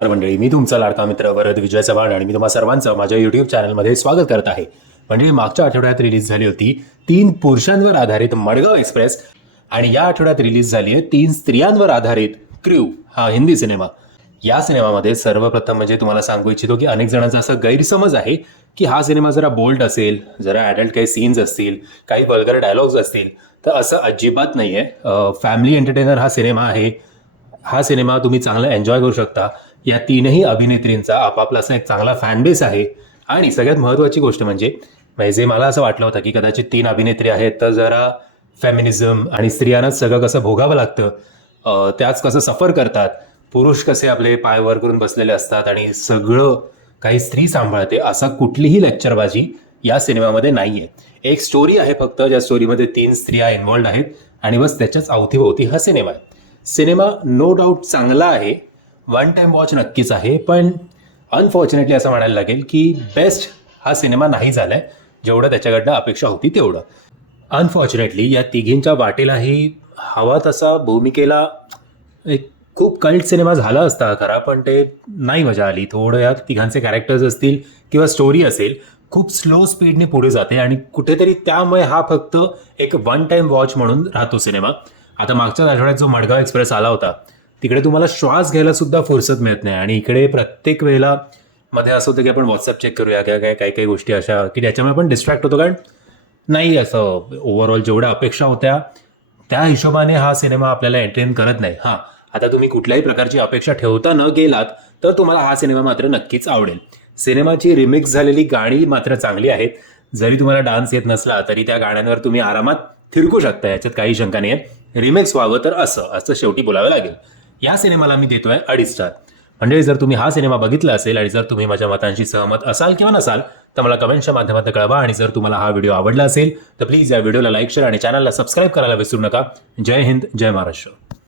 तर मंडळी, मी तुमचा लाडका मित्र वरद विजय चव्हाण आणि मी तुम्हा सर्वांचं माझ्या युट्यूब चॅनलमध्ये स्वागत करत आहे. म्हणजे मागच्या आठवड्यात रिलीज झाली होती 3 पुरुषांवर आधारित मडगाव एक्सप्रेस आणि या आठवड्यात रिलीज झाली आहे 3 स्त्रियांवर आधारित क्र्यू हा हिंदी सिनेमा. या सिनेमामध्ये सर्वप्रथम म्हणजे तुम्हाला सांगू इच्छितो की अनेक जणांचा असा गैरसमज आहे की हा सिनेमा जरा बोल्ड असेल, जरा ॲडल्ट काही सीन्स असतील, काही वल्गर डायलॉग्स असतील. तर असं अजिबात नाही आहे. फॅमिली एंटरटेनर हा सिनेमा आहे. हा सिनेमा तुम्ही चांगला एन्जॉय करू शकता. या तीनही अभिनेत्रींचा आपापला असा एक चांगला फॅन बेस आहे. आणि सगळ्यात महत्त्वाची गोष्ट म्हणजे जे मला असं वाटलं होतं की कदाचित 3 अभिनेत्री आहेत तर जरा फेमिनिझम आणि स्त्रियांनाच सगळं कसं भोगावं लागतं, त्याच कसं सफर करतात, पुरुष कसे आपले पाय वर करून बसलेले असतात आणि सगळं काही स्त्री सांभाळते, असा कुठलीही लेक्चरबाजी या सिनेमामध्ये नाही आहे. एक स्टोरी आहे फक्त, ज्या स्टोरीमध्ये 3 स्त्रिया इन्व्हॉल्ड आहेत आणि बस त्याच्याच अवतीभोवती हा सिनेमा आहे. सिनेमा नो डाऊट चांगला आहे, वन टाइम वॉच नक्कीच आहे, पण अनफॉर्च्युनेटली असं म्हणायला लागेल की बेस्ट हा सिनेमा नाही झालाय जेवढं त्याच्याकडनं अपेक्षा होती तेवढं. अनफॉर्च्युनेटली या तिघींच्या वाटेलाही हवा तसा भूमिकेला एक खूप कल्ट सिनेमा झाला असता खरा, पण ते नाही मजा आली. थोडं या तिघांचे कॅरेक्टर्स असतील किंवा स्टोरी असेल, खूप स्लो स्पीडने पुढे जाते आणि कुठेतरी त्यामुळे हा फक्त एक वन टाइम वॉच म्हणून राहतो सिनेमा. आता मागच्याच आठवड्यात जो मडगाव एक्सप्रेस आला होता तिकडे तुम्हाला श्वास घ्यायला सुद्धा फुरसत मिळत नाही आणि इकडे प्रत्येक वेळेला मध्ये असं होतं की आपण व्हॉट्सअप चेक करूया किंवा काही काही गोष्टी अशा की त्याच्यामुळे आपण डिस्ट्रॅक्ट होतो, कारण नाही असं ओव्हरऑल जेवढ्या अपेक्षा होत्या त्या हिशोबाने हा सिनेमा आपल्याला एंटरटेन करत नाही. हां, आता तुम्ही कुठल्याही प्रकारची अपेक्षा ठेवता न गेलात तर तुम्हाला हा सिनेमा मात्र नक्कीच आवडेल. सिनेमाची रिमिक्स झालेली गाणी मात्र चांगली आहेत. जरी तुम्हाला डान्स येत नसला तरी त्या गाण्यांवर तुम्ही आरामात थिरकू शकता, याच्यात काही शंका नाही आहे. रिमेक्स व्हावं तर असं शेवटी बोलावं लागेल. या सिनेमाला मी देतोय 2.5 स्टार. म्हणजे जर तुम्ही हा सिनेमा बघितला असेल आणि जर तुम्ही माझ्या मतांशी सहमत असाल किंवा नसाल तर मला कमेंटच्या माध्यमातून कळवा. आणि जर तुम्हाला हा व्हिडिओ आवडला असेल तर प्लीज या व्हिडिओला लाईक, शेअर आणि चॅनलला सबस्क्राईब करायला विसरू नका. जय हिंद, जय महाराष्ट्र.